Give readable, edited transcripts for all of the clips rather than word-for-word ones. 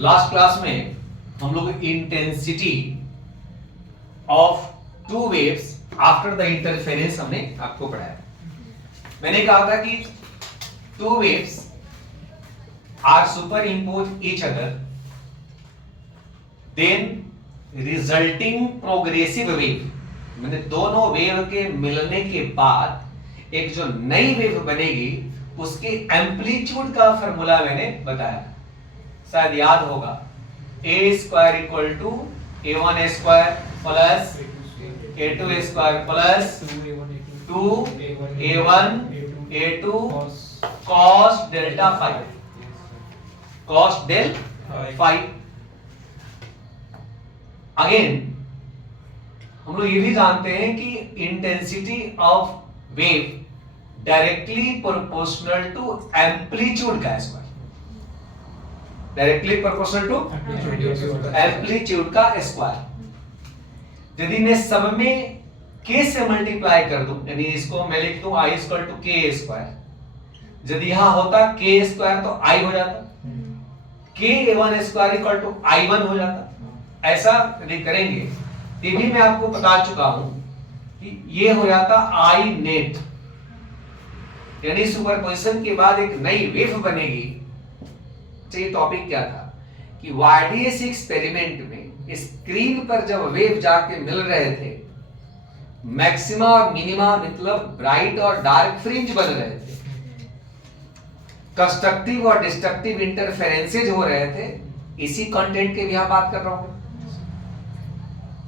Last class में हम लोग intensity of two waves after the interference हमने आपको पढ़ाया। मैंने कहा था कि two waves are superimpose each other, then resulting progressive wave, मैंने दोनों वेव के मिलने के बाद एक जो नई वेव बनेगी उसके एम्पलीट्यूड का फॉर्मूला मैंने बताया, शायद याद होगा। A square equal to a1 square plus a2 square plus 2a1 a2 cos delta phi, cos del phi. Again हम लोग ये भी जानते हैं कि intensity of wave directly proportional to amplitude का square, directly proportional to amplitude का square. यदि मैं सब में k से मल्टीप्लाई कर दूं, यानी इसको मैं लिख दूं i equal to k square, यदि यहां होता k स्क्वायर तो i हो जाता, k a1 square equal to i1 हो जाता। ऐसा यदि करेंगे ये भी मैं आपको बता चुका हूं कि ये हो जाता i नेट, यानी सुपरपोजिशन के बाद एक नई वेव बनेगी। तो ये टॉपिक क्या था कि वाईडीएस एक्सपेरिमेंट में स्क्रीन पर जब वेव जाके मिल रहे थे, मैक्सिमा और मिनिमा मतलब ब्राइट और डार्क फ्रिंज बन रहे थे, कंस्ट्रक्टिव और डिस्ट्रक्टिव इंटरफेरेंसेज हो रहे थे, इसी कंटेंट के भी यहां बात कर रहा हूं।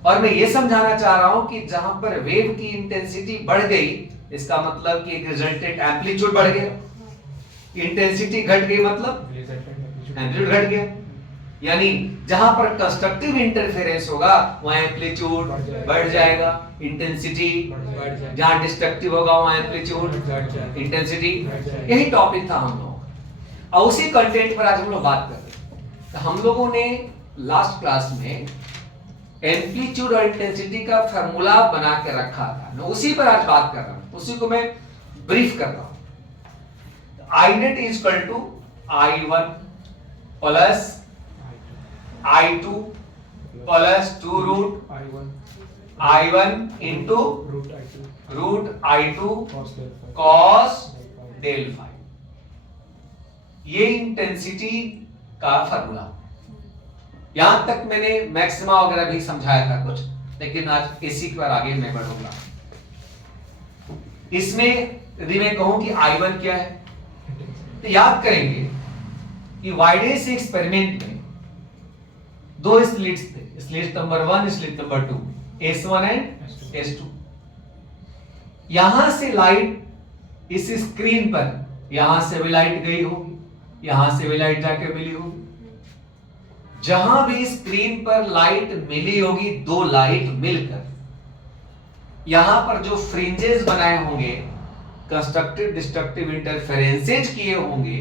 और मैं ये समझाना चाह रहा हूं कि जहां पर वेव की इंटेंसिटी बढ़ गई, इसका मतलब कि एक रिजल्टेंट एम्पलीट्यूड बढ़ गया, इंटेंसिटी घट गई मतलब एम्पलीट्यूड घट गया। यानी जहां पर कंस्ट्रक्टिव इंटरफेरेंस होगा वहां एम्पलीट्यूड बढ़ जाएगा, इंटेंसिटी, जहां डिस्ट्रक्टिव होगा वहां एम्पलीट्यूड इंटेंसिटी। यही टॉपिक था हम लोग और उसी कंटेंट पर आज हम लोग बात कर रहे हैं। तो हम लोगों ने लास्ट क्लास में एम्पलीट्यूड और इंटेंसिटी का फार्मूला बना के रखा था, मैं उसी पर आज बात कर रहा हूं, उसी को मैं ब्रीफ कर रहा हूं। I net is equal to i1 plus i2 plus 2 root i1 into root i2 cos del phi. ये इंटेंसिटी का फार्मूला। यहां तक मैंने मैक्सिमा वगैरह भी समझाया था कुछ, लेकिन आज इसी पर आगे मैं बढ़ूंगा। इसमें यदि मैं कहूं कि i1 क्या है तो याद करेंगे कि वाईडीएस एक्सपेरिमेंट में दो स्लिट्स थे, slit number 1 slit number 2, S1 and S2। यहां से लाइट इस स्क्रीन पर, यहां से भी लाइट गई होगी, यहां से भी लाइट जाके मिली होगी। जहां भी स्क्रीन पर लाइट मिली होगी, दो लाइट मिलकर यहां पर जो फ्रिंजेस बनाए होंगे, कंस्ट्रक्टिव डिस्ट्रक्टिव इंटरफेरेंसेज किए होंगे,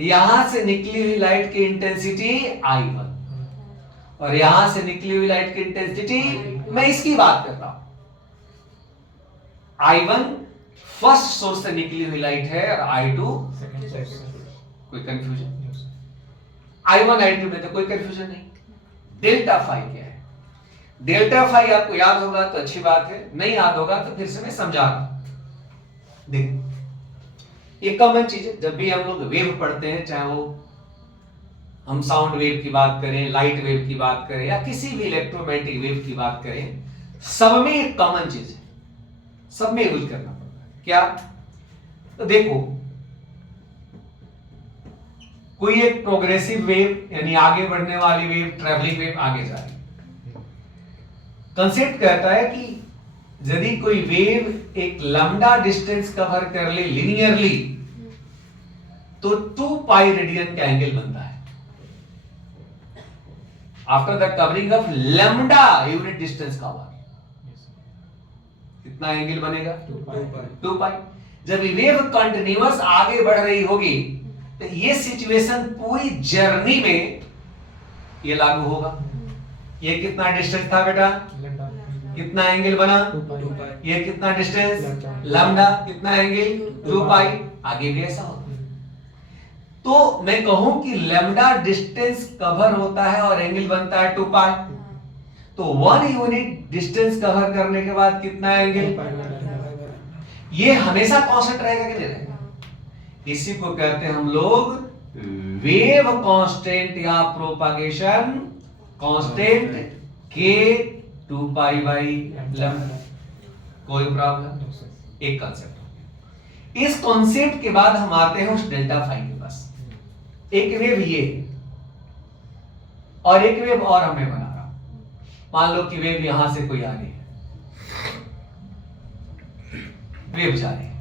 यहां से निकली हुई लाइट की इंटेंसिटी i1 और यहां से निकली हुई लाइट की इंटेंसिटी, मैं इसकी बात कर रहा हूं। i1 फर्स्ट सोर्स से निकली हुई लाइट है और i2 कोई कंफ्यूजन? i1 i2 में तो कोई कंफ्यूजन नहीं। डेल्टा फाई क्या है? डेल्टा फाई आपको याद होगा तो अच्छी बात है, नहीं याद होगा तो फिर से मैं समझा रहा हूं। देखो ये कॉमन चीज है, जब भी हम लोग वेव पढ़ते हैं, चाहे वो हम साउंड वेव की बात करें, लाइट वेव की बात करें या किसी भी इलेक्ट्रोमैग्नेटिक वेव की बात करें, सब में एक कॉमन चीज है, सब में यूज करना पड़ता है। क्या? तो देखो कोई एक प्रोग्रेसिव वेव यानी आगे बढ़ने वाली वेव, ट्रैवलिंग वेव आगे जा रही है। कंसेप्ट कहता है कि यदि कोई वेव एक लैम्डा डिस्टेंस कवर कर ले लिनियरली तो 2 पाई रेडियन का एंगल बनता है। After the covering of lambda unit distance cover, कितना एंगल बनेगा? 2 पाई। जब वेव कंटिन्यूअस आगे बढ़ रही होगी तो ये सिचुएशन पूरी जर्नी में ये लागू होगा। ये कितना डिस्टेंस था बेटा? कितना एंगल बना? 2 पाई। ये कितना डिस्टेंस? लैम्डा। कितना एंगल? 2 पाई। आगे भी ऐसा होगा। तो मैं कहूं कि लैम्डा डिस्टेंस कवर होता है और एंगल बनता है 2 पाई, तो 1 यूनिट डिस्टेंस कवर करने के बाद कितना एंगल, ये हमेशा कांस्टेंट रहेगा कि नहीं रहेगा? इसी को कहते हैं हम लोग वेव कांस्टेंट या प्रोपागेशन कांस्टेंट के 2 पाई बाई लैम्डा। कोई प्रॉब्लम? एक कंसेप्ट। इस कॉन्सेप्ट के बाद हम आते हैं उस डेल्टा फाई के पास। एक वेव ये और एक वेव और हमें बना रहा, मान लो कि वेव यहां से कोई आ रही है, वेव जा रही है,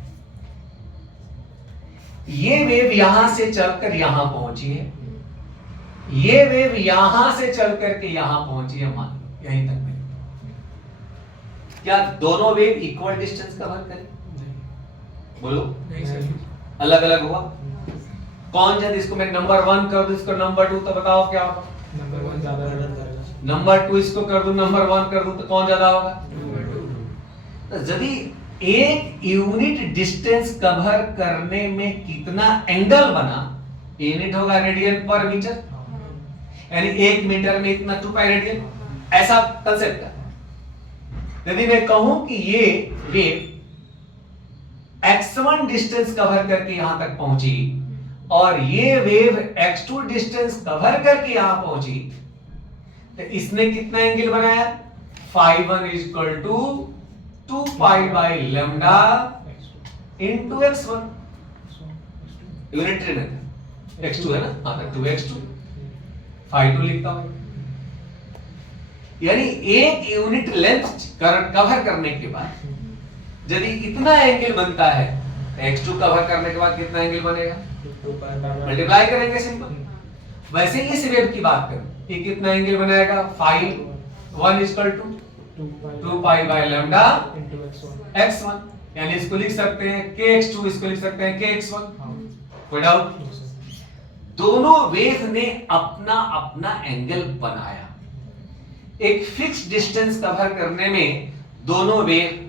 ये वेव यहां से चलकर यहां पहुंची है, ये वेव यहां से चलकर के यहां पहुंची है, मान लो यहीं तक में। क्या दोनों वेव इक्वल डिस्टेंस कवर करें? बोलो, अलग अलग हुआ। कौन जब इसको मैं नंबर 1 कर दूं, इसको नंबर 2, तो बताओ क्या होगा? नंबर 1 ज्यादा रहेगा। नंबर 2 इसको कर दूं, नंबर 1 कर दूं, तो कौन ज्यादा होगा? तो यदि एक यूनिट डिस्टेंस कवर करने में कितना एंगल बना, यूनिट होगा रेडियन पर मीटर, यानी 1 मीटर में इतना 2 पाई रेडियन, ऐसा कंसेप्ट है। यदि मैं कहूं कि ये वेव x1 डिस्टेंस कवर करके यहां तक पहुंची और ये वेव x2 डिस्टेंस कवर करके यहां पहुंची, तो इसने कितना एंगल बनाया? phi1 equal to 2 pi by lambda into x1, unitary method. x2 है ना, हाँ, 2x2 phi2 लिखता हूं। यानी एक यूनिट लेंथ कवर करने के बाद यदि इतना एंगल बनता है, तो x2 कवर करने के बाद कितना एंगल बनेगा? मल्टीप्लाई करेंगे सिंपल। वैसे ही इस वेव की बात करें, ये कितना एंगल बनाएगा? phi1 equal to 2 pi by lambda x1, यानी इसको लिख सकते हैं kx2, इसको लिख सकते हैं kx1। कोई डाउट? दोनों वेव ने अपना अपना एंगल बनाया। एक फिक्स डिस्टेंस कवर करने में दोनों वेव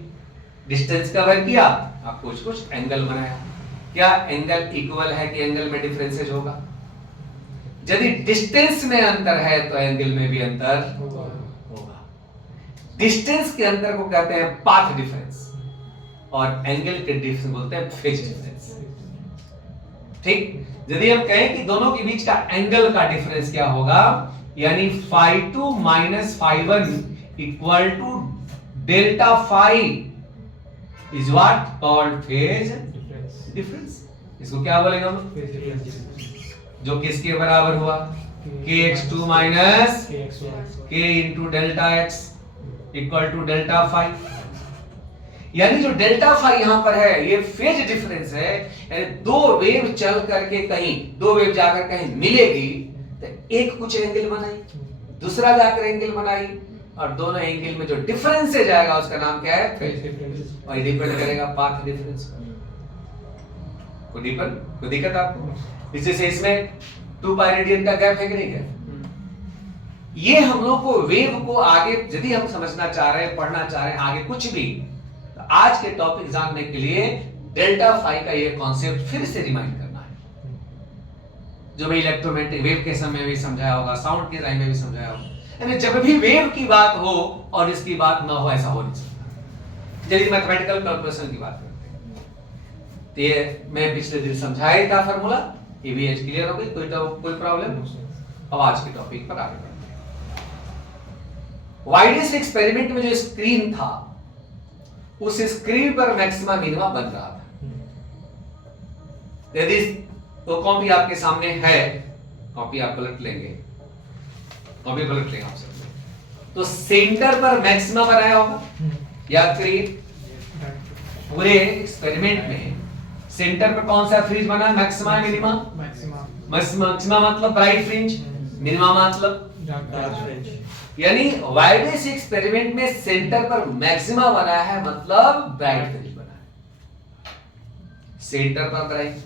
डिस्टेंस कवर किया, आप कुछ कुछ एंगल बनाया। क्या एंगल इक्वल है कि एंगल में डिफरेंसेज होगा? यदि डिस्टेंस में अंतर है तो एंगल में भी अंतर होगा। डिस्टेंस के अंतर को कहते हैं पाथ डिफरेंस और एंगल के डिफरेंस बोलते हैं फेज डिफरेंस। ठीक, यदि हम कहें कि दोनों के बीच का एंगल का डिफरेंस क्या होगा, यानी phi2 minus phi1 equal to delta phi is what called phase difference. इसको क्या बोलेंगे हम? जो किसके बराबर हुआ? kx2 minus k into delta x equal to delta phi। यानी जो डेल्टा phi यहां पर है, ये फेज डिफरेंस है। यानी दो वेव चल करके कहीं, दो वेव जाकर कहीं मिलेगी तो एक कुछ एंगल बनाई, दूसरा जाकर एंगल बनाई, और दोनों एंगल में जो डिफरेंस से जाएगा उसका नाम क्या है? Phase difference. और डिपेंड करेगा पाथ डिफरेंस पर। कोई दिक्कत आपको? इसी से इसमें 2 पाई रेडियन का गैप है कि नहीं गैप? ये हम लोग को वेव को आगे यदि हम समझना चाह रहे हैं, पढ़ना चाह रहे हैं आगे कुछ भी, तो आज के टॉपिक जानने के लिए डेल्टा फाई का ये कॉन्सेप्ट फिर से रिमाइंड करना है, जो मैं इलेक्ट्रोमैग्नेटिक वेव के समय भी समझाया होगा, साउंड के टाइम में भी समझाया होगा। यानी जब भी वेव की बात हो और इसकी बात ना हो, ऐसा हो नहीं सकता। यदि मैथमेटिकल कैलकुलेशन की बात करते हैं, तो ये मैं पिछले दिन समझाया था फॉर्मूला, ये भी आज क्लियर हो गई? कोई प्रॉब्लम? अब आज के टॉपिक पर आगे बढ़ते हैं। वाइडेस्ट एक्सपेरिमेंट में जो स्क्रीन था, उस स्क्रीन पर मैक्सिमा मिनिमा बन रहा था। यदि तो कॉपी आपके सामने है, कॉपी आप पलट लेंगे, कॉपी पलट लेंगे आप सब। तो सेंटर पर मैक्सिमा बनाया होगा, याद करिए। पूरे एक्सपेरिमेंट में सेंटर पर कौन सा फ्रिंज बना? Maxima minima. मैक्सिमा मतलब ब्राइट फ्रिंज, मिनिमा मतलब डार्क फ्रिंज। यानी वाइडेस्ट एक्सपेरिमेंट में सेंटर पर मैक्सिमा बना है, मतलब ब्राइट फ्रिंज बना है। सेंटर पर ब्राइट,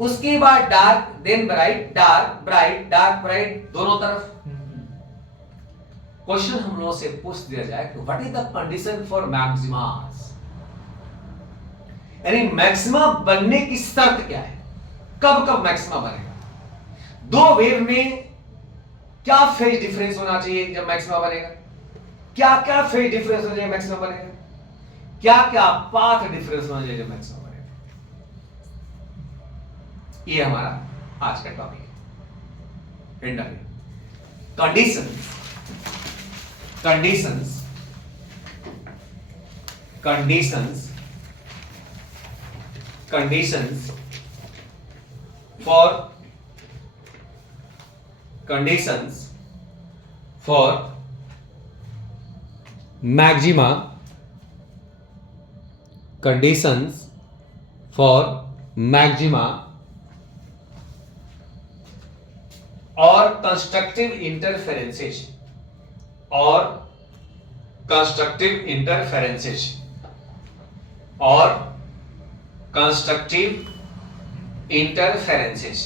उसके बाद dark, then bright, dark bright, dark bright, दोनों तरफ। क्वेश्चन हम लोगों से पूछ दिया जाए कि what is the condition for maximas, यानी मैक्सिमा बनने की शर्त क्या है? कब कब मैक्सिमा बनेगा, दो वेव में क्या फेज डिफरेंस होना चाहिए जब मैक्सिमा बनेगा, क्या क्या फेज डिफरेंस होना चाहिए मैक्सिमा बनेगा, क्या क्या पाथ डिफरेंस होना चाहिए जब मैक्सिमा बनेगा। ये हमारा आज का टॉपिक है। Conditions conditions conditions conditions for maxima, conditions for maxima और कंस्ट्रक्टिव इंटरफेरेंसेस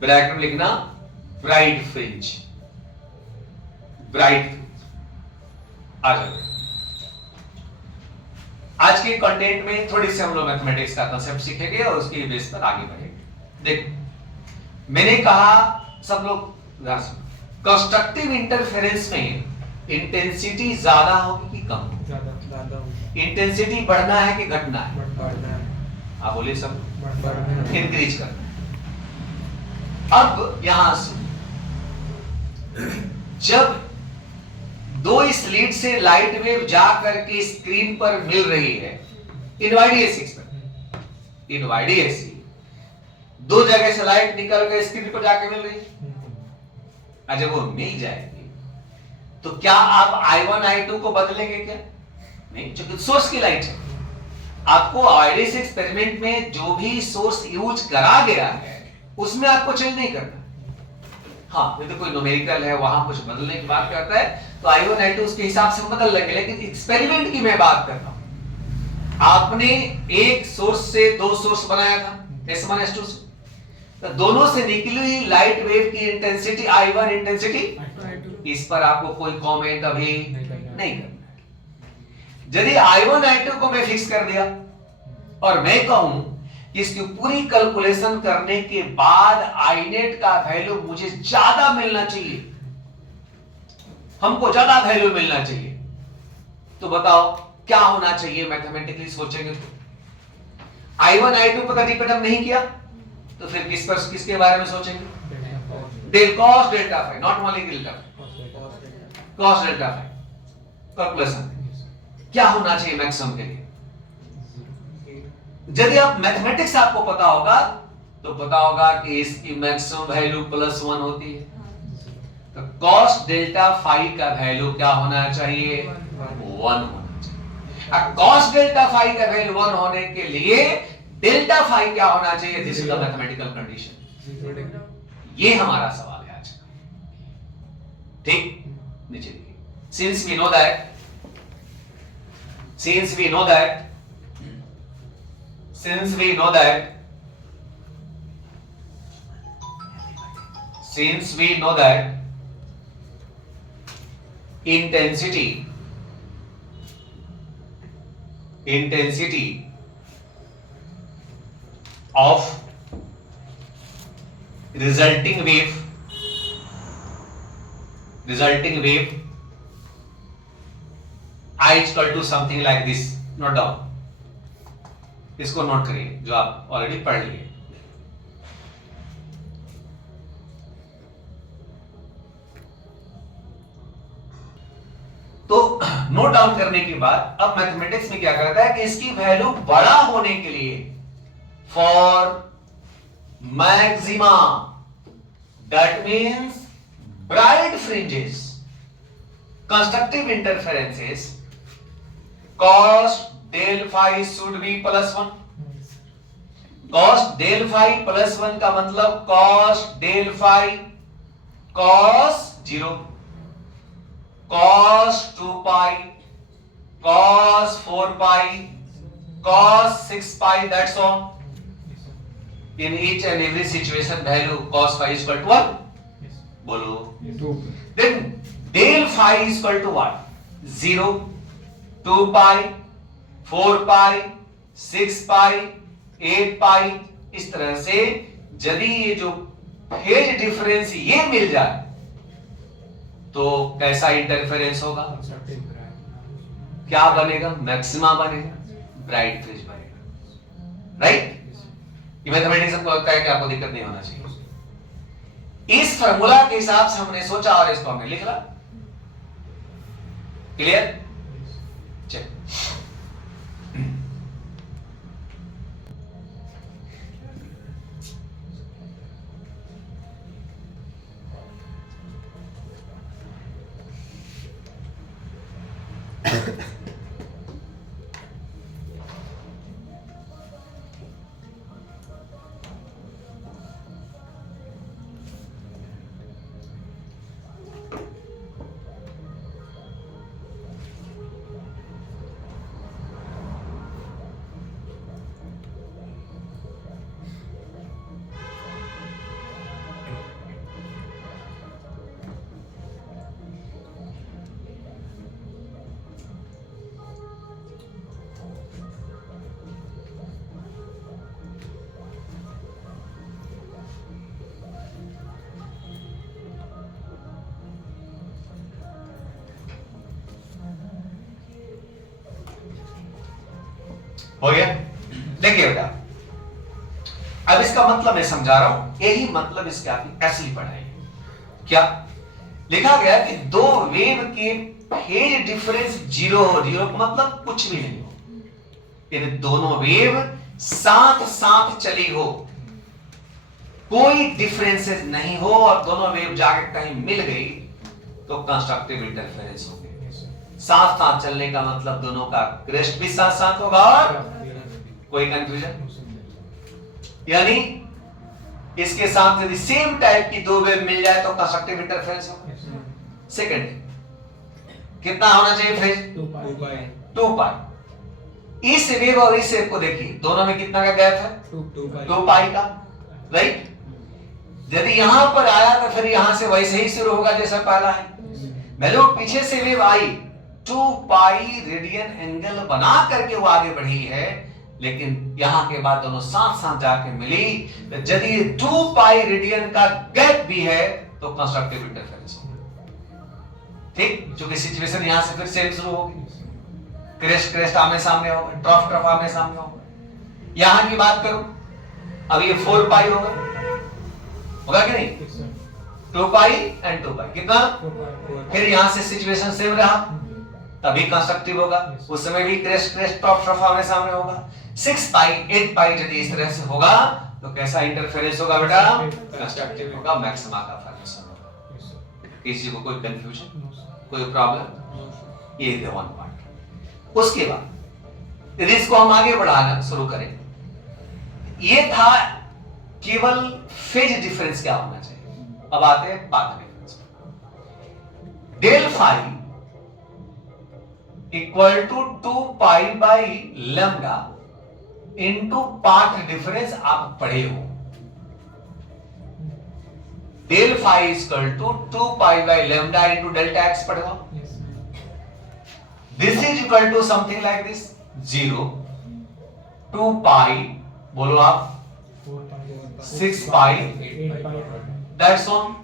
ब्रैकेट में लिखना ब्राइट फ्रिंज। आ जाओ, आज के कंटेंट में थोड़ी सी हम लोग मैथमेटिक्स का कांसेप्ट सीखेंगे और उसकी बेस पर आगे बढ़ेंगे। देखो, मैंने कहा सब लोग कंस्ट्रक्टिव इंटरफेरेंस में इंटेंसिटी ज्यादा होगी कि कम? ज्यादा। इंटेंसिटी बढ़ना है कि घटना है? बढ़ना है। आप बोलिए सब। बढ़ना है। इंक्रीज करना है। अब यहां से जब दो स्लिट से लाइट वेव जा करके स्क्रीन पर मिल रही है इन YDAC, दो जगह से लाइट निकल के स्क्रीन पर जाके मिल रही है। जब वो मिल जाएगी तो क्या आप I1 I2 को बदलेंगे क्या? नहीं, क्योंकि सोर्स की लाइट है। आपको IDAC एक्सपेरिमेंट में जो भी सोर्स यूज करा गया है उसमें आपको चेंज नहीं करना। हाँ, यदि कोई न्यूमेरिकल है वहां कुछ बदलने की बात करता है तो I1 I2 उसके हिसाब से बदल लेंगे, लेकिन एक्सपेरिमेंट की मैं बात कर रहा हूं। आपने एक सोर्स से दो सोर्स बनाया था S1 S2 से, तो दोनों से निकली हुई लाइट वेव की इंटेंसिटी I1 इंटेंसिटी, इस पर आपको कोई कमेंट अभी नहीं करना। यदि I1 I2 को मैं फिक्स कर दिया और मैं कहूं कि इसकी पूरी कैलकुलेशन करने के बाद Inet का वैल्यू मुझे ज्यादा मिलना चाहिए, हमको ज्यादा वैल्यू मिलना चाहिए, तो बताओ क्या होना चाहिए? मैथमेटिकली सोचेंगे तो I1 I2 पर डिपेंड हम नहीं किया तो फिर किसके बारे में सोचेंगे? Del cos delta phi, not only delta phi, cos delta phi calculation क्या होना चाहिए मैक्सिमम के लिए? यदि आप मैथमेटिक्स आपको पता होगा तो पता होगा कि इसकी मैक्सिमम वैल्यू +1 होती है, तो कॉस डेल्टा फाई का वैल्यू क्या होना चाहिए? 1 होना चाहिए। अब कॉस डेल्टा फाई का वैल्यू 1 होने के लिए डेल्टा फाई क्या होना चाहिए? This is the mathematical condition. ये हमारा सवाल है आज का। ठीक, नीचे देखिए। Since we know that since we know that intensity of resulting wave I is equal to something like this. Note down, इसको नोट करिए जो आप ऑलरेडी पढ़ लिए। तो नोट डाउन करने के बाद अब मैथमेटिक्स में क्या करता है कि इसकी वैल्यू बड़ा होने के लिए for maxima, that means bright fringes, constructive interferences, cos del phi should be +1। cos del phi +1 का मतलब cos del phi cos 0, cos 2 pi, cos 4 pi, cos 6 pi, that's all। In each and every situation value cos phi is equal to 1। बोलो 2। Then del phi is equal to what? 0, 2 pi, 4 pi, 6 pi, 8 pi, इस तरह से यदि ये जो phase difference ये मिल जाए तो कैसा इंटरफेरेंस होगा? क्या बनेगा? मैक्सिमा बनेगा, ब्राइट फेज बनेगा, राइट? ये मैथमेटिक्स को लगता है कि आपको दिक्कत नहीं होना चाहिए। इस फार्मूला के हिसाब से हमने सोचा और इसको हमने लिख ला। क्लियर? चल हो गया? देखिए बेटा, अब इसका मतलब मैं समझा रहा हूं, यही मतलब इसके आपकी असली पढ़ाई है। क्या लिखा गया कि दो वेव के फेज डिफरेंस जीरो हो, जीरो का मतलब कुछ भी नहीं हो, इन दोनों वेव साथ साथ चली हो, कोई डिफरेंसेस नहीं हो और दोनों वेव जाके कहीं मिल गई तो कंस्ट्रक्टिव इंटरफेरेंस हो गई। साथ साथ चलने का मतलब दोनों का क्रेस्ट भी साथ साथ होगा और कोई कंफ्यूजन? यानी इसके साथ यदि सेम टाइप की दो वेव मिल जाए तो कंस्ट्रक्टिव इंटरफेरेंस होगा। सेकंड, कितना होना चाहिए फेज? 2 पाई। इस वेव और इस वेव को देखिए, दोनों में कितना का गैप है? 2 पाई का, राइट? यदि यहां पर आया तो फिर यहां से वैसे ही शुरू होगा जैसा पहला है। मैं पीछे से वेव आई 2 पाई रेडियन एंगल बना करके वो आगे बढ़ी है, लेकिन यहां के बाद दोनों साथ साथ जाके मिली, तो यदि 2 पाई रेडियन का गैप भी है तो कंस्ट्रक्टिव इंटरफेरेंस होगा। ठीक? क्योंकि सिचुएशन यहां से फिर सेम शुरू होगी, क्रेस्ट क्रेस्ट आमने सामने होगा, ट्रफ ट्रफ आमने सामने होगा। यहां की बात करूं, अब ये 4 पाई होगा कि नहीं? 2 पाई एंड 2 पाई कितना? फिर यहां से सिचुएशन सेम रहा, तभी कंस्ट्रक्टिव होगा। उस समय भी क्रेस्ट क्रेस्ट टॉप ट्रफ आमने सामने होगा। 6 पाई 8 पाई यदि इस तरह से होगा तो कैसा इंटरफेरेंस होगा बेटा? कंस्ट्रक्टिव होगा, मैक्सिमा का फॉर्मेशन होगा। किसी को कोई कंफ्यूजन, कोई प्रॉब्लम? ये द वन पार्ट। उसके बाद यदि इसको हम आगे बढ़ाना शुरू करें, ये था केवल फेज डिफरेंस क्या होना चाहिए। अब आते हैं path difference. Del phi equal to 2 pi by lambda into path difference आप पढ़े हो। Del phi equal to 2 pi by lambda into delta x पढ़े हो। This is equal to something like this 0 2 pi बोलो आप 6 पाई दैट्स ऑन।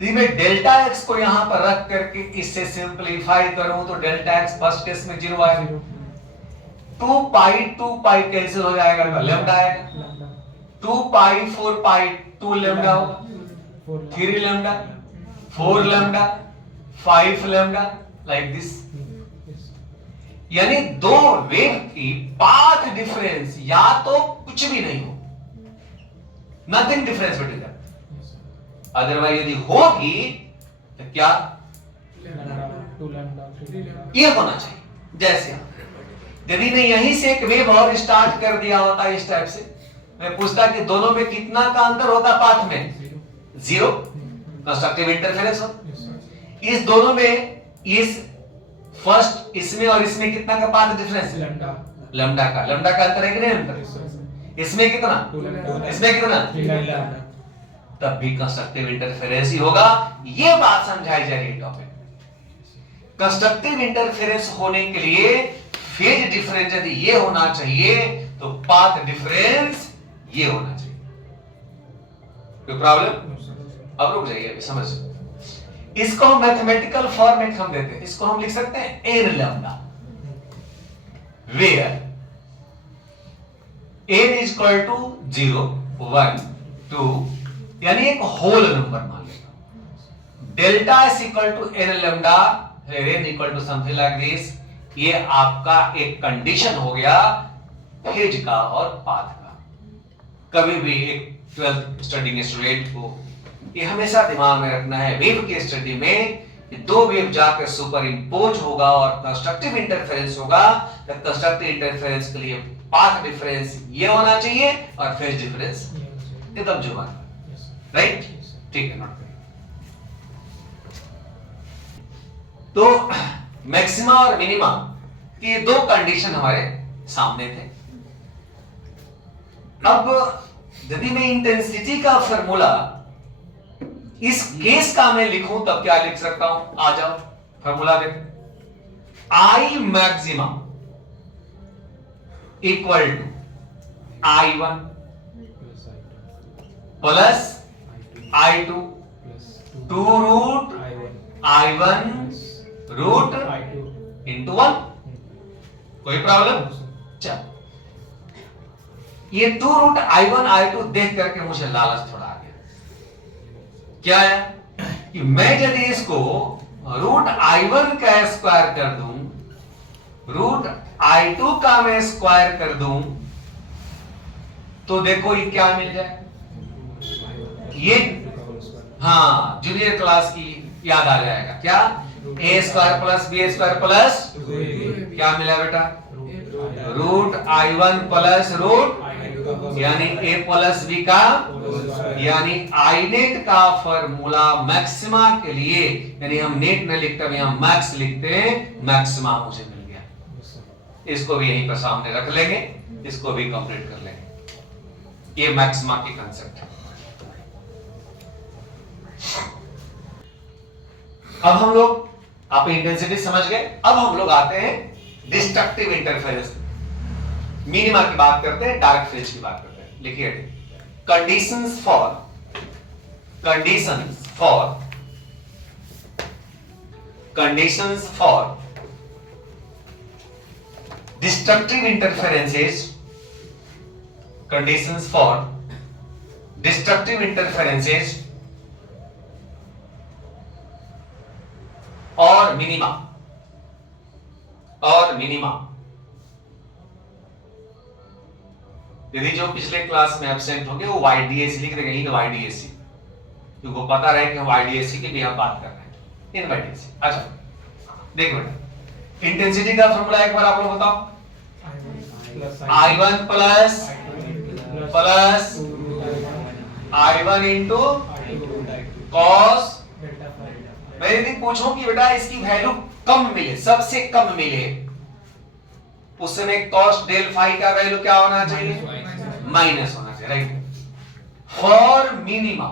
मैं delta x को यहां पर रख करके इससे सिंपलीफाई करूं तो डेल्टा एक्स फर्स्ट केस में 0 आएगा। 2 पाई कैंसिल हो जाएगा, लैम्डा आएगा। 2 पाई 4 पाई 2 लैम्डा होगा, 3 lambda 4 lambda 5 lambda like this. यानी दो वेव की पाथ डिफरेंस या तो कुछ भी नहीं हो, nothing difference between them, otherwise यदि होगी तो क्या? ये होना चाहिए। जैसे यदि मैं यहीं से एक वेव और स्टार्ट कर दिया होता इस टाइप से, मैं पूछता कि दोनों में कितना का अंतर होता पाथ में? 0, कंस्ट्रक्टिव इंटरफेरेंस हो। इस दोनों में इस फर्स्ट इसमें और इसमें कितना का पाथ डिफरेंस? लैम्डा का अंतर है कि नहीं अंतर? इसमें कितना, इसमें कितना? तब भी कंस्ट्रक्टिव इंटरफेरेंस ही होगा। यह बात समझाई जा रही है टॉपिक। कंस्ट्रक्टिव इंटरफेरेंस होने के लिए फेज डिफरेंस यदि ये होना चाहिए तो पाथ डिफरेंस ये होना चाहिए। कोई प्रॉब्लम? अब रुक जाइए, अभी समझ। इसको हम मैथमेटिकल फॉर्मेट हम देते हैं, इसको हम लिख सकते हैं n lambda, where n is equal to 0 1 2, यानी एक होल नंबर मान लेता। Delta is equal to n lambda, where n equal to something like this. ये आपका एक कंडीशन हो गया फेज का और पाथ का। कभी भी एक 12th स्टडिंग स्टूडेंट को ये हमेशा दिमाग में रखना है, वेव की स्टडी में कि दो वेव जाकर सुपर इंपोज होगा और कंस्ट्रक्टिव इंटरफेरेंस होगा। तो कंस्ट्रक्टिव इंटरफेरेंस के लिए पाथ डिफरेंस ये होना चाहिए और फेज डिफरेंस एकदम जुबान, राइट? ठीक है, नोट करिए। तो मैक्सिमा और मिनिमा ये दो कंडीशन हमारे सामने थे। अब यदि मैं इंटेंसिटी का फॉर्मूला इस केस का मैं लिखूं तब क्या लिख सकता हूं? आ जाओ, फॉर्मूला देखो। I maximum equal to I1 plus I2 two root I1 root into 1। कोई प्रॉब्लम? चल, ये 2 रूट I1 I2 देख करके मुझे लालच थोड़ा आ गया। क्या है कि मैं यदि इसको रूट I1 का स्क्वायर कर दूं, रूट I2 का मैं स्क्वायर कर दूं, तो देखो ये क्या मिल जाए। ये हाँ, जूनियर क्लास की याद आ जाएगा। क्या? A square plus B square plus क्या मिला बेटा? रूट I1 प्लस रूट, यानी a प्लस बी का, यानी आई नेट का फॉर्मूला मैक्सिमा के लिए, यानी हम नेट में लिखते हैं, हम मैक्स लिखते हैं, मैक्सिमा मुझे मिल गया। इसको भी यहीं पर सामने रख लेंगे, इसको भी कंप्लीट कर लेंगे। ये मैक्सिमा की कंसेप्ट है। अब हम लोग, आप इंटेंसिटी समझ गए, अब हम लोग आते हैं डिस्ट्रक्टिव इंटरफेरेंस। मिनिमा की बात करते हैं, डार्क फेज की बात करते हैं। लिखिए, conditions for destructive interferences, conditions for destructive interferences और मिनिमा यदि जो पिछले क्लास में एब्सेंट हो गए वो YDAC लिख देंगे, इन YDAC, क्योंकि पता रहे कि हम YDAC की भी हम बात कर रहे हैं। इन YDAC। अच्छा देखो बेटा, इंटेंसिटी का फॉर्मूला एक बार आप लोग बताओ। I1 plus I1 into cos. मैं यदि पूछूं कि बेटा इसकी वैल्यू कम मिले, सबसे कम मिले, उस समय कॉस डेल फाई का वैल्यू क्या होना चाहिए? माइनस होना चाहिए, right? For minima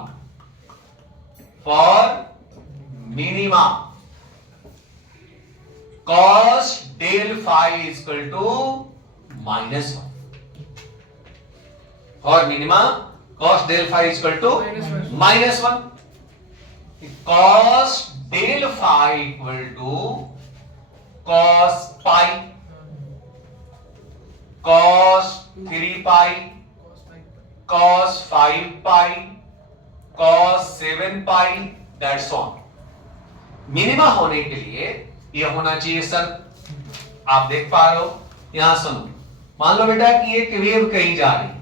cos del phi is equal to -1। For minima cos del phi is equal to -1। Cos del phi equal to cos pi, cos 3 pi, cos 5 pi, cos 7 pi, that's all। Minima होने के लिए ये होना चाहिए sir, आप देख पा रहे हो, यहां सुनो। मान लो बेटा कि एक वेव कहीं जा रही है,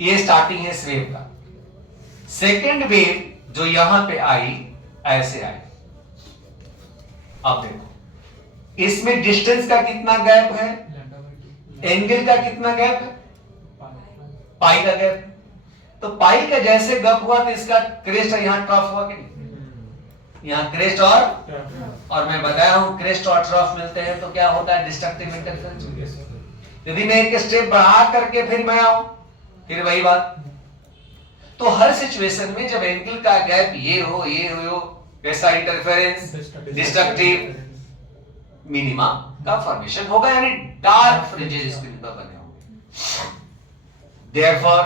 ये स्टार्टिंग है इस वेव का। सेकेंड वेव जो यहां पे आई, ऐसे आई। अब देखो इसमें डिस्टेंस का कितना गैप है, एंगल का कितना गैप है, पाई का गैप। तो पाई का जैसे गैप हुआ तो इसका क्रेस्ट यहां ट्रफ हुआ कि नहीं? यहां क्रेस्ट और मैं बताया हूं क्रेस्ट और ट्रफ मिलते हैं तो क्या होता है? Destructive interference. यदि मैं एक स्टेप बढ़ा करके फिर मैं आऊं, फिर वही बात। तो हर सिचुएशन में जब एंगल का गैप ये हो कैसा इंटरफेरेंस? डिस्ट्रक्टिव मिनिमा का फॉर्मेशन होगा, यानी डार्क फ्रिंजेस स्क्रीन पर बने होंगे। therefore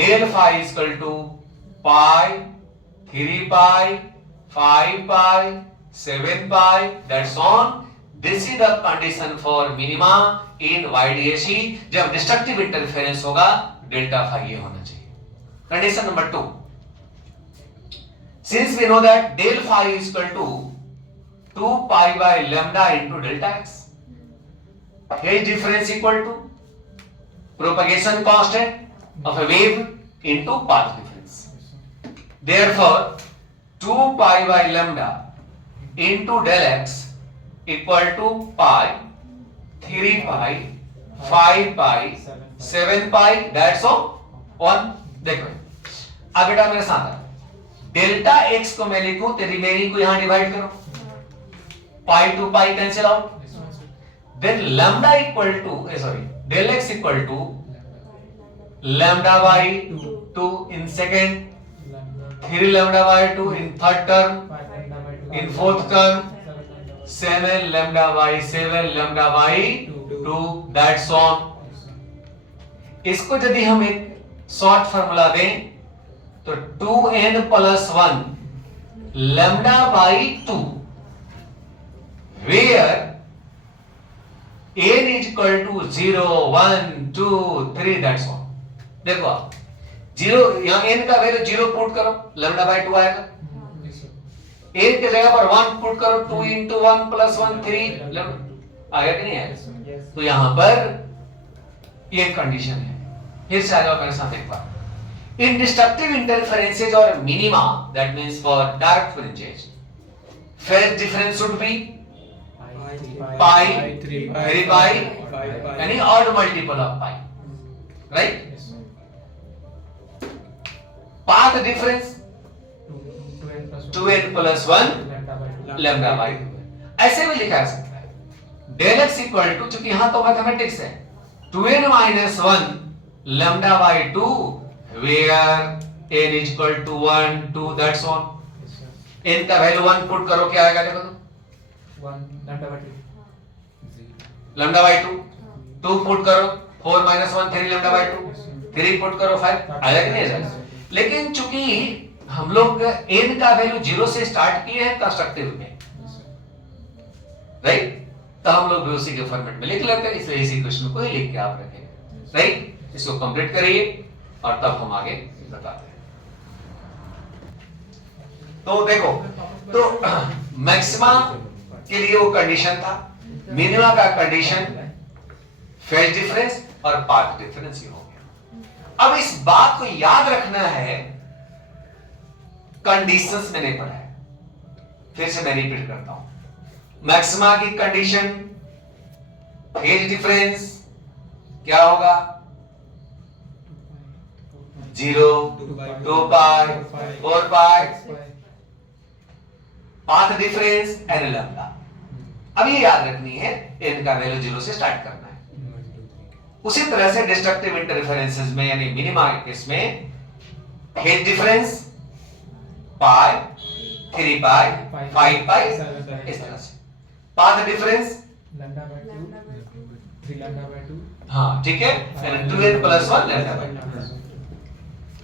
del phi is equal to pi, 3 pi, 5 pi, 7 pi, that's on. This is the condition for minima in YDAC. जब डिस्ट्रक्टिव इंटरफेरेंस होगा डेल्टा फाई ये होना चाहिए. Condition number 2, since we know that del phi is equal to 2 pi by lambda into delta x, phase difference equal to propagation constant of a wave into path difference. Therefore 2 pi by lambda into del x equal to pi, 3 pi, 5 pi, 7 pi, that's all on. देखो अब बेटा मेरे साथ है, delta x को मैं लिखूं तो रिमेनिंग को यहां डिवाइड करो, pi to pi cancel out, then lambda equal to del x equal to lambda by 2 in second, 3 lambda by 2 in third term, in fourth term 7 lambda by 7 lambda by 2, that's on. इसको यदि हम एक short formula दें तो 2n plus 1 lambda by 2 where n is equal to 0, 1, 2, 3, that's all. देखो आप 0 यहां n का वैल्यू 0 पुट करो, lambda by 2 आएगा. एक के जगह पर 1 पुट करो, 2 into 1 plus 1 3 आया कि नहीं आया? तो यहां पर ये कंडीशन है. फिर से आ जाओ मेरे साथ एक बार. इन डिस्ट्रक्टिव इंटरफेरेंसेज और minima, that means for dark fringes, phase difference should be pi, 3 pi, यानी odd multiple of pi, right? Path difference 2n plus 1 lambda by 2. ऐसे भी लिखा जा सकता है del x equal to, चूंकि यहां तो मैथमेटिक्स है, 2n minus 1 lambda by 2 where n is equal to 1, 2, that's on. n का वैल्यू 1 पुट करो, क्या आएगा देखो तो 1 lambda by 2 lambda by 2, 2 put करो, 4 minus 1 3 lambda by 2, 3 पुट करो 5, आया कि नहीं आया? लेकिन चूंकि हम लोग n का वैल्यू 0 से स्टार्ट किए हैं कंस्ट्रक्टिव में, राइट? तो हम लोग भी उसी के फॉर्मेट में लिख लेते हैं, इसलिए इसी क्वेश्चन को ही लिख के आप रखें, राइट? इसको कंप्लीट करिए और तब हम आगे बताते हैं. तो देखो, तो मैक्सिमा के लिए वो कंडीशन था, मिनिमा का कंडीशन फेज डिफरेंस और पाथ डिफरेंस ही हो गया. अब इस बात को याद रखना है, कंडीशंस मैंने पढ़ा है, फिर से मैं रिपीट करता हूं. मैक्सिमा की कंडीशन, फेज डिफरेंस क्या होगा? 0, 2 पाई, 4 पाई, पाथ डिफरेंस n लैम्डा. अब ये याद रखनी है, n का वैल्यू 0 से स्टार्ट करना है. उसी तरह से डिस्ट्रक्टिव इंटरफेरेंसेस में यानी minima case phase difference pi, 3 पाई, 5 पाई, इस तरह से. Path difference lambda by 2 3 lambda by 2, हाँ ठीक है, 2n plus 1 lambda by 2.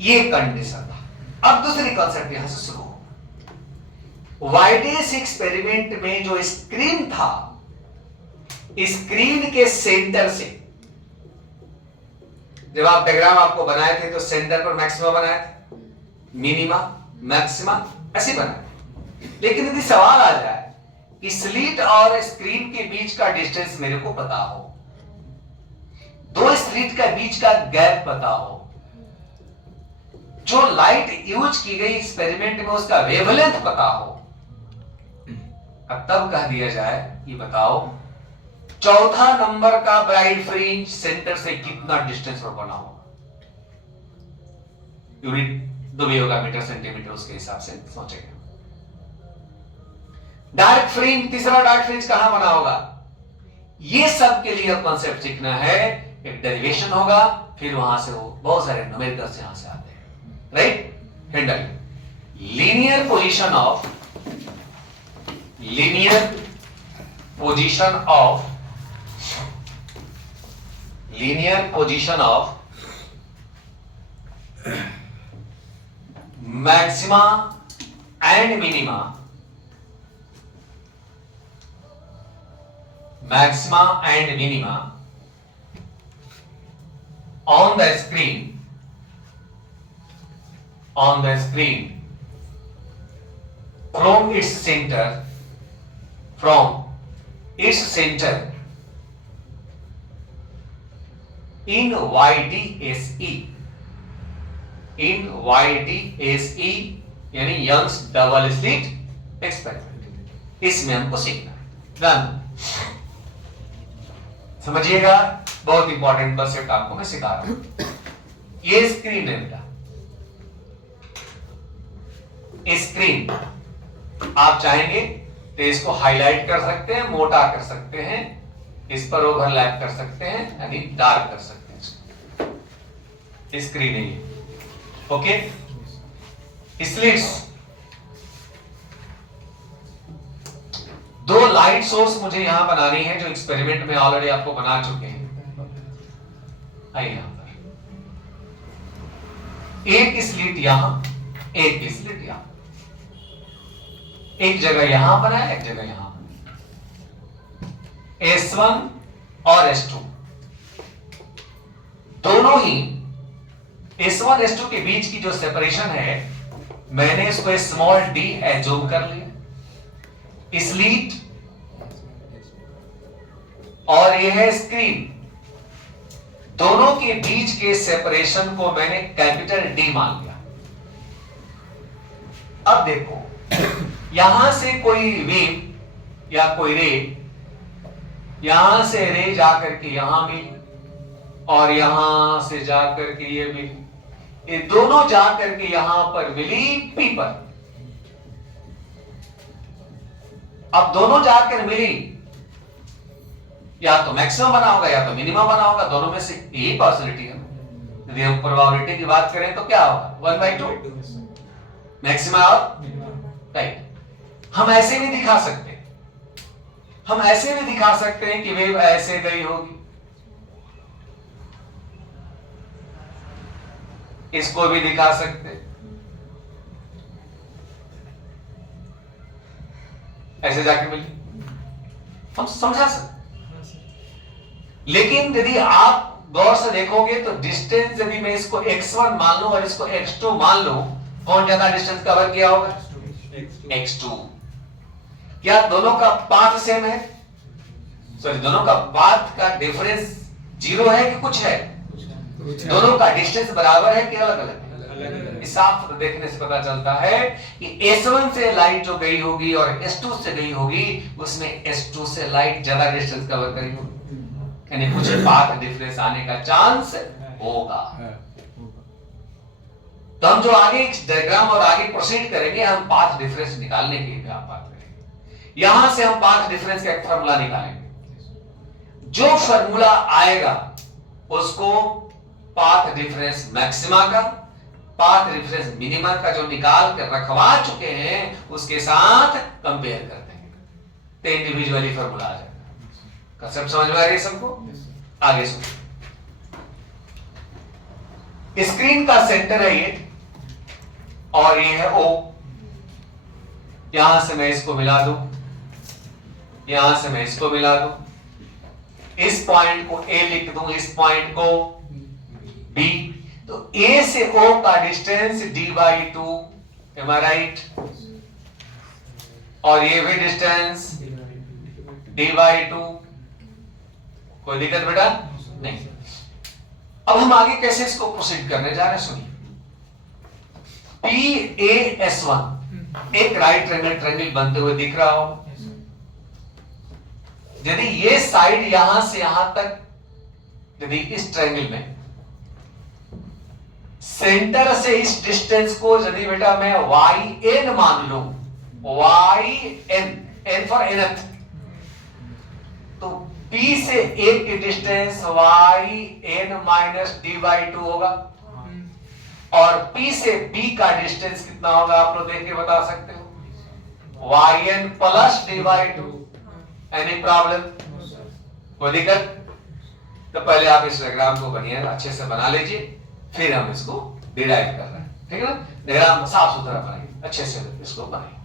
ये कंडीशन था. अब दूसरी कांसेप्ट यहां से शुरू हो. YDS एक्सपेरिमेंट में जो स्क्रीन था, स्क्रीन के सेंटर से जब आप डायग्राम आपको बनाए थे तो सेंटर पर मैक्सिमा बनाए थे, मिनिमा, मैक्सिमा ऐसे बनाए. लेकिन यदि सवाल आ जाए कि स्लिट और स्क्रीन के बीच का डिस्टेंस मेरे को पता हो, दो स्लिट का बीच का गैप पता हो, जो लाइट यूज की गई एक्सपेरिमेंट में उसका वेवलेंथ पता हो, अब तब कह दिया जाए कि बताओ चौथा नंबर का ब्राइट फ्रिंज सेंटर से कितना डिस्टेंस पर बना होगा. यूनिट दो भी होगा, मीटर सेंटीमीटर, उसके हिसाब से सोचेंगे. डार्क फ्रिंज, तीसरा डार्क फ्रिंज कहां बना होगा? ये सब के लिए कॉन्सेप्ट सीखना है. एक डेरिवेशन होगा, फिर वहां से वो बहुत सारे न्यूमेरिकल्स यहां से आते हैं, right? Handle linear position of maxima and minima, maxima and minima on the screen from its center in YDSE यानी यंग्स डबल स्लिट एक्सपेरिमेंट, इसमें हमको सीखना है। डन, समझिएगा, बहुत इंपॉर्टेंट कंसेप्ट आपको मैं सिखा रहा हूं। ये स्क्रीन है बेटा, स्क्रीन आप चाहेंगे तो इसको हाईलाइट कर सकते हैं, मोटा कर सकते हैं, इस पर ओवरलैप कर सकते हैं, यानी डार्क कर सकते हैं। स्क्रीन है ये, ओके। स्लिट्स, दो लाइट सोर्स मुझे यहां बनानी है जो एक्सपेरिमेंट में ऑलरेडी आपको बना चुके हैं। आइए यहां पर एक स्लिट यहां, एक स्लिट यहां, एक जगह यहां बना है, एक जगह यहां बना। S1 और S2 दोनों ही, S1 S2 के बीच की जो सेपरेशन है मैंने इसको स्मॉल d एज्यूम कर लिया। स्लिट और यह है स्क्रीन, दोनों के बीच के सेपरेशन को मैंने कैपिटल D मान लिया। अब देखो, यहां से कोई वेव या कोई रे, यहां से रे जाकर के यहां मिली और यहां से जाकर के ये मिली, ये दोनों जाकर के यहां पर मिली P पर। अब दोनों जाकर मिली, या तो मैक्सिमम बना होगा या तो मिनिमम बना होगा, दोनों में से यही पॉसिबिलिटी है। यदि हम प्रोबेबिलिटी की बात करें तो क्या होगा, 1/2 मैक्सिमम और राइट। हम ऐसे भी दिखा सकते हैं, हम ऐसे भी दिखा सकते हैं कि वेव ऐसे गई होगी, इसको भी दिखा सकते हैं, ऐसे जाके मिली, हम समझा सकते। लेकिन यदि आप गौर से देखोगे तो डिस्टेंस, यदि मैं इसको x1 मान लूं और इसको x2 मान लूं, कौन ज्यादा डिस्टेंस कवर किया होगा, x2। क्या दोनों का पाथ सेम है, सॉरी दोनों का पाथ का डिफरेंस 0 है कि कुछ है, दोनों का डिस्टेंस बराबर है कि अलग अलग है। साफ देखने से पता चलता है कि S1 से लाइट जो गई होगी और S2 से गई होगी, उसमें S2 से लाइट ज्यादा डिस्टेंस कवर करी होगी, यानी कुछ पाथ डिफरेंस आने का चांस होगा। तो हम जो आगे डायग्राम और आगे प्रोसीड करेंगे, हम पाथ डिफरेंस निकालने की भी बात करेंगे। यहां से हम पाथ डिफरेंस का एक फार्मूला निकालेंगे, जो फार्मूला आएगा उसको पाथ डिफरेंस मैक्सिमा का, पाथ डिफरेंस मिनिमा का जो निकाल कर रखवा चुके हैं उसके साथ कंपेयर कर देंगे, तो इंडिविजुअली फार्मूला आ जाएगा। कंसेप्ट समझ में आ रही है सबको? आगे सुनिए, स्क्रीन का सेंटर है ये और ये है O। यहां से मैं इसको मिला दूं, यहां से मैं इसको मिला दूं, इस पॉइंट को A लिख दूं, इस पॉइंट को B। तो A से O का distance D/2, am I right? और ये भी डिस्टेंस D/2। कोई दिक्कत बेटा नहीं। अब हम आगे कैसे इसको प्रोसीड करने जा रहे हैं, सुनिए। PAS1 एक राइट ट्रायंगल बनते हुए दिख रहा हो, यदि ये साइड यहां से यहां तक, यदि इस ट्रायंगल में सेंटर से इस डिस्टेंस को यदि बेटा मैं YN मान लूं, YN, N फॉर nth, तो P से A की डिस्टेंस YN माइनस D/2 होगा, और P से B का डिस्टेंस कितना होगा आप लोग देख के बता सकते हो, YN plus D/2। Any problem, कोई दिक्कत? तो पहले आप इस डायग्राम को बढ़िया अच्छे से बना लीजिए, फिर हम इसको डिराइव कर रहे हैं, ठीक है ना। डायग्राम साफ सुथरा बनाइए, अच्छे से इसको बनाइए।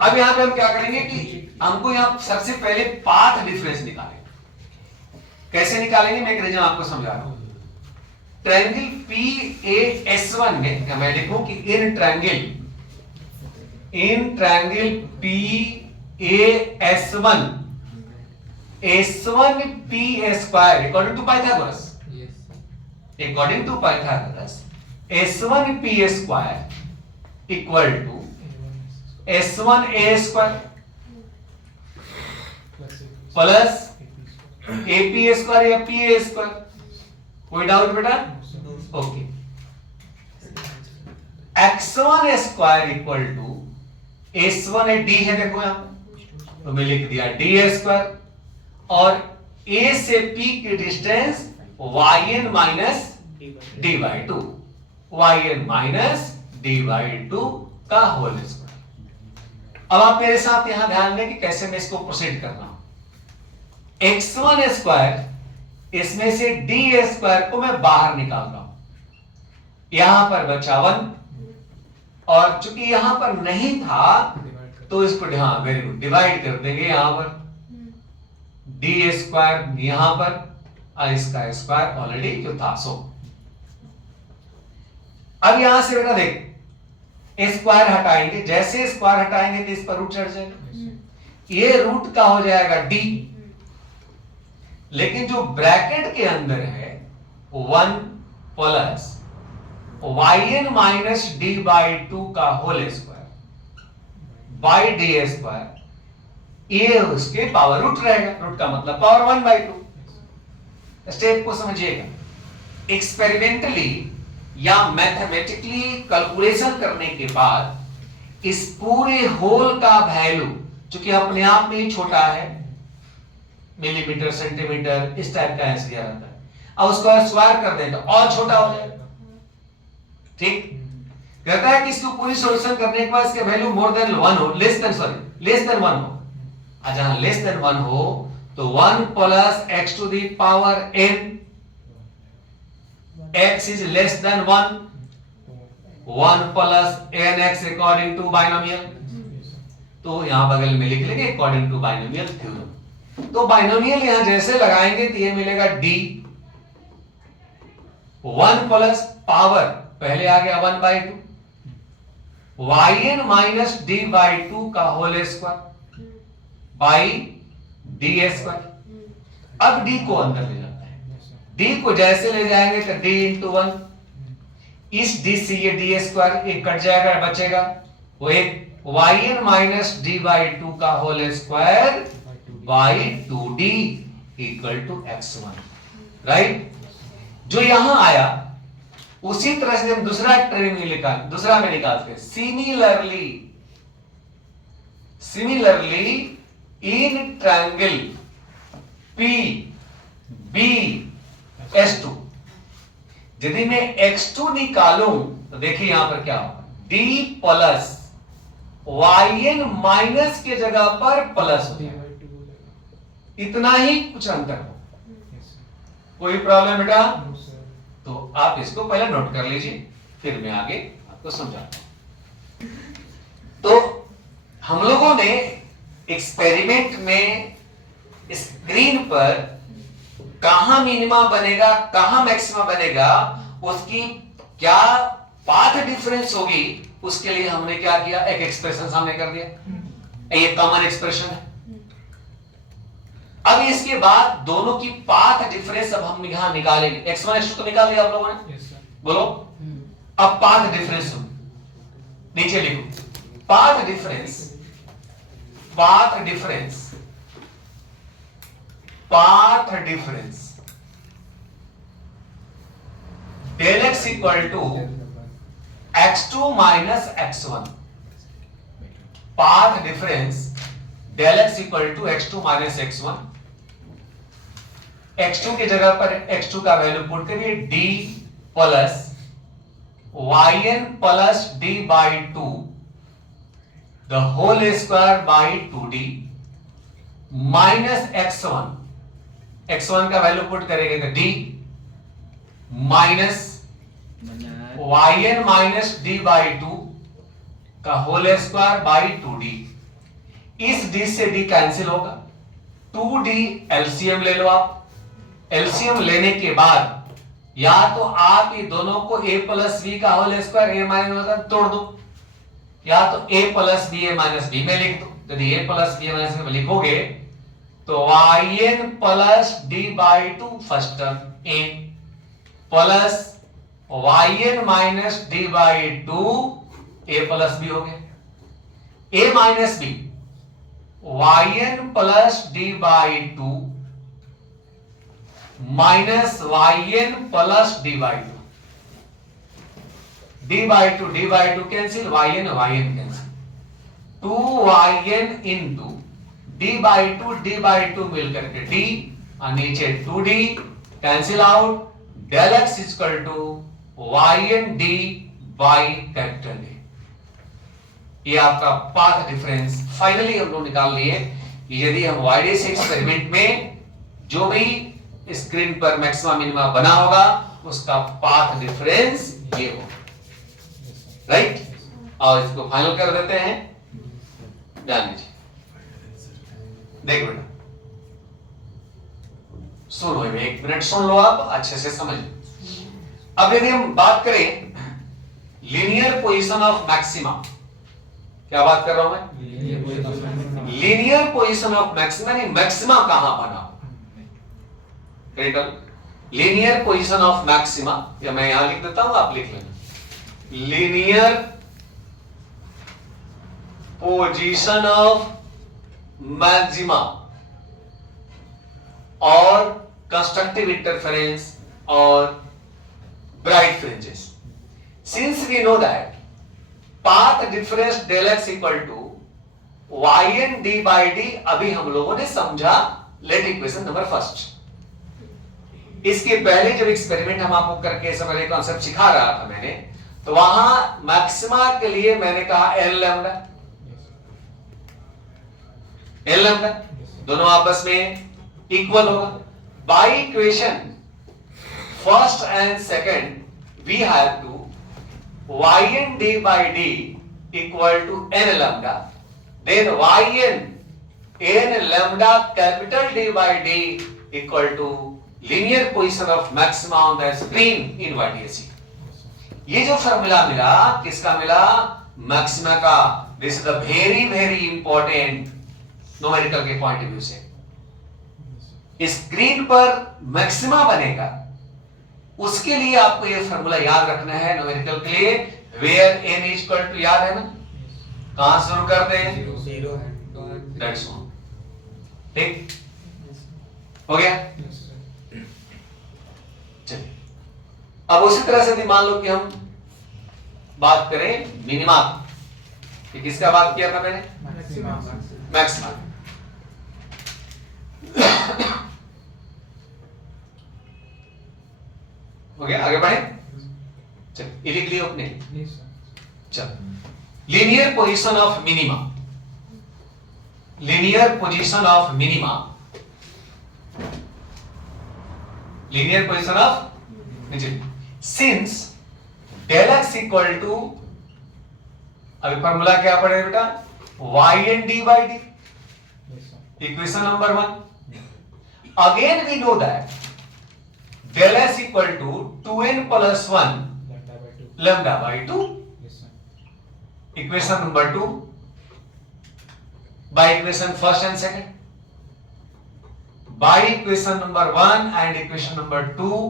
अब यहां पे हम क्या करेंगे कि हमको यहां सबसे पहले पाथ डिफरेंस निकालेंगे। कैसे निकालेंगे मैं एक रीजन आपको समझा रहा हूं। ट्रायंगल PAS1 में मैं लिखूं कि in triangle PAS1 S1 P square according to Pythagoras, according to Pythagoras S1 P square equal to S1 A square plus AP square या PA स्क्वायर। कोई डाउट बेटा? Okay. x1 square equal to S1 D है, देखो यहां तो मैं लिख दिया D स्क्वायर, और A से P की distance yn minus d/2, yn minus d/2 का होल स्क्वायर। अब आप मेरे साथ यहां ध्यान दें कि कैसे मैं इसको प्रोसीड कर रहा हूं। x1 स्क्वायर, इसमें से d स्क्वायर को मैं बाहर निकाल रहा हूं, यहां पर बचा 1, और चूंकि यहां पर नहीं था तो इसको हाँ वेरी गुड डिवाइड कर देंगे यहां पर d स्क्वायर यहां पर, इसका स्क्वायर ऑलरेडी जो था सो। अब यहां से बेटा देख स्क्वायर हटाएंगे, जैसे स्क्वायर हटाएंगे तो इस पर रूट चढ़ जाएगा, ये रूट का हो जाएगा d, लेकिन जो ब्रैकेट के अंदर है 1 प्लस yn माइनस d/2 का whole square by d square, ये उसके पावर रूट रहेगा, रूट का मतलब पावर 1/2। स्टेप को समझिएगा। एक्सपेरिमेंटली या मैथमेटिकली कैलकुलेशन करने के बाद इस पूरे होल का वैल्यू, चूंकि अपने आप में ही छोटा है, मिलीमीटर सेंटीमीटर इस टाइप का ऐसे दिया रहता है, अब उसको स्क्वायर कर देंगे और छोटा हो जाएगा, ठीक। कहता है कि इसको पूरी सॉल्यूशन करने के बाद इसके वैल्यू मोर देन 1 हो, लेस देन 1 हो, जहां लेस देन 1 हो तो 1 plus x to the power n, x is less than 1 plus nx according to binomial, तो यहां बगल में लिख लेंगे अकॉर्डिंग टू बाइनोमियल थ्योरम। तो बाइनोमियल यहां जैसे लगाएंगे तो ये मिलेगा d 1 प्लस पावर पहले आ गया 1/2 yn माइनस d/2 का whole square by d square. अब d को अंदर ले जाते हैं, d को जैसे ले जाएंगे तो d इंटू 1, इस d से ये d स्क्वायर एक कट जाएगा, बचेगा वो एक yn माइनस d/2 का whole square by 2d equal to x1, right. जो यहां आया उसी तरह से हम दूसरा ट्रेन में निकालते हैं। सिमिलरली इन ट्रायंगल PBS2 यदि मैं x2 निकालूं तो देखिए यहां पर क्या होगा, d प्लस yn माइनस के जगह पर प्लस हो जाएगा, इतना ही कुछ अंतर हो। कोई प्रॉब्लम बेटा? तो आप इसको पहले नोट कर लीजिए, फिर मैं आगे आपको समझाता हूं। तो हम लोगों ने एक्सपेरिमेंट में स्क्रीन पर कहां मिनिमा बनेगा कहां मैक्सिमा बनेगा, उसकी क्या पाथ डिफरेंस होगी, उसके लिए हमने क्या किया, एक एक्सप्रेशन सामने कर दिया, ये कॉमन एक्सप्रेशन है। अब इसके बाद दोनों की पाथ डिफरेंस अब हम यहां निकालेंगे। x1 x2 तो निकाल दिया आप लोगों ने, बोलो। अब पाथ डिफरेंस नीचे लिखो, path difference del x equal to x2 minus x1, path difference del x equal to x2 minus x1, x2 की जगह पर x2 का वैल्यू पुट करिए, d plus yn plus d/2 the whole square by 2d minus x1 का value put करेंगे तो d minus yn minus D by two का whole square by 2d। इस d से d कैंसिल होगा, 2d LCM ले लो आप। एलसीएम लेने के बाद या तो आप ये दोनों को a प्लस बी का होल स्क्वायर a माइनस तोड़ दो, या तो a plus B a minus B में लिख दो। यदि a प्लस बी माइनस में लिखोगे तो yn plus D by two first term a plus yn minus D by two a plus B हो गया। a minus B yn plus D by two minus yn plus D by two, D by two cancel, yn cancel, 2yn into D by two मिलकर के D और नीचे 2d cancel out, del x equal to yn D by capital D. ये आपका path difference finally हम लोग निकाल लिए। यदि हम वाईडीएस एक्सपेरिमेंट में जो भी स्क्रीन पर मैक्सिमा मिनिमा बना होगा उसका पाथ डिफरेंस ये होगा, राइट। और इसको फाइनल कर देते हैं, ध्यान दीजिए। देखो बेटा, सुनो, एक मिनट सुन लो, आप अच्छे से समझ लो। अब यदि हम बात करें लीनियर पोजीशन ऑफ मैक्सिमा, क्या बात कर रहा हूं मैं? लीनियर पोजीशन ऑफ मैक्सिमा, नहीं मैक्सिमा कहां बना, critical linear position of maxima, या मैं यहां लिख देता हूं, आप लिख लेना। लीनियर पोजीशन ऑफ मैक्सिमा और कंस्ट्रक्टिव इंटरफेरेंस और bright fringes. Since we know that path difference del x equal to yn d by D, अभी हम लोगों ने समझा लेट इक्वेशन नंबर फर्स्ट। इसके पहले जब एक्सपेरिमेंट हम आपको करके सब वाले कॉन्सेप्ट सिखा रहा था मैंने, तो वहां मैक्सिमा के लिए मैंने कहा एल लैम्डा, एल लैम्डा दोनों आपस में इक्वल होगा। By equation first and second we have to yn d by d equal to n lambda, then yn n lambda capital D by d equal to linear position of maxima on the screen in YDSC। ये जो formula मिला किसका मिला? Maxima का। This is the very very important numerical के point of view से। Screen पर maxima बनेगा, उसके लिए आपको ये फॉर्मूला याद रखना है न्यूमेरिकल के लिए। Where n is equal to, याद है ना, कहां शुरू करते हैं? 0 दैट्स ऑल, ठीक हो गया। चलिए, अब उसी तरह से मान लो कि हम बात करें मिनिमा, किसका बात किया था मैंने? मैक्सिमा। हो गया, आगे बढ़े। चल, लिख लियो अपने। चल, linear position of minima, linear position of minima, linear position of since del x equal to, अभी फॉर्मूला क्या पड़ेगा बेटा? yn d by d, equation number 1। Again we know that del s equal to 2n plus 1 lambda by 2, equation number 2 by equation first and second, by equation number 1 and equation number 2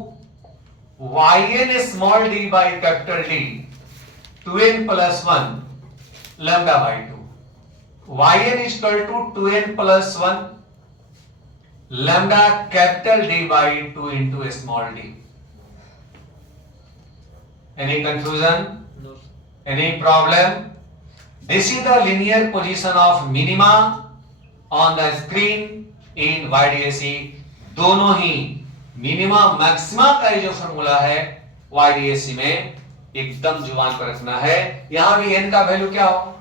yn small d by capital D 2n plus 1 lambda by 2, yn is equal to 2n plus 1 lambda capital D by 2 into a small d। Any confusion? No. Any problem? This is the linear position of minima on the screen in YDSC। दोनों ही minima maxima का जो formula है YDSC में एकदम जुबान पर रखना है। यहां भी n का वैल्यू क्या हो?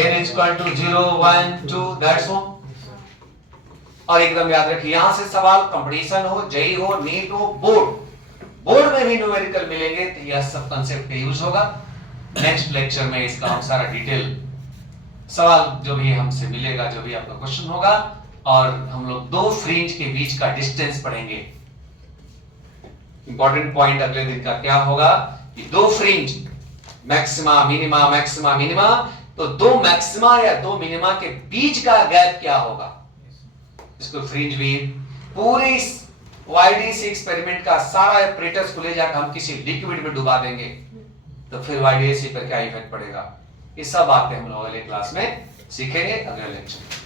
n is equal to 0 1 2 that's all। और एकदम याद रखिए, यहां से सवाल कंपटीशन हो, जेई हो, नीट हो, बोर्ड में भी न्यूमेरिकल मिलेंगे, तो यह सब कंसेप्ट का यूज होगा। नेक्स्ट लेक्चर में इसका हम सारा डिटेल सवाल जो भी हमसे मिलेगा, जो भी आपका क्वेश्चन होगा, और हम लोग दो फ्रिंज के बीच का डिस्टेंस पढ़ेंगे। इंपॉर्टेंट पॉइंट अगले दिन का क्या होगा कि दो fringe, maxima minima, maxima minima, तो दो मैक्सिमा या दो मिनिमा के बीच का गैप क्या होगा, इसको फ्रिंज वीव। पूरी YDC एक्सपेरिमेंट का सारा एपरेटस को ले जाकर हम किसी लिक्विड में डुबा देंगे, तो फिर YDC पर क्या इफेक्ट पड़ेगा, ये सब बातें हम लोग अगले क्लास में सीखेंगे, अगले लेक्चर में।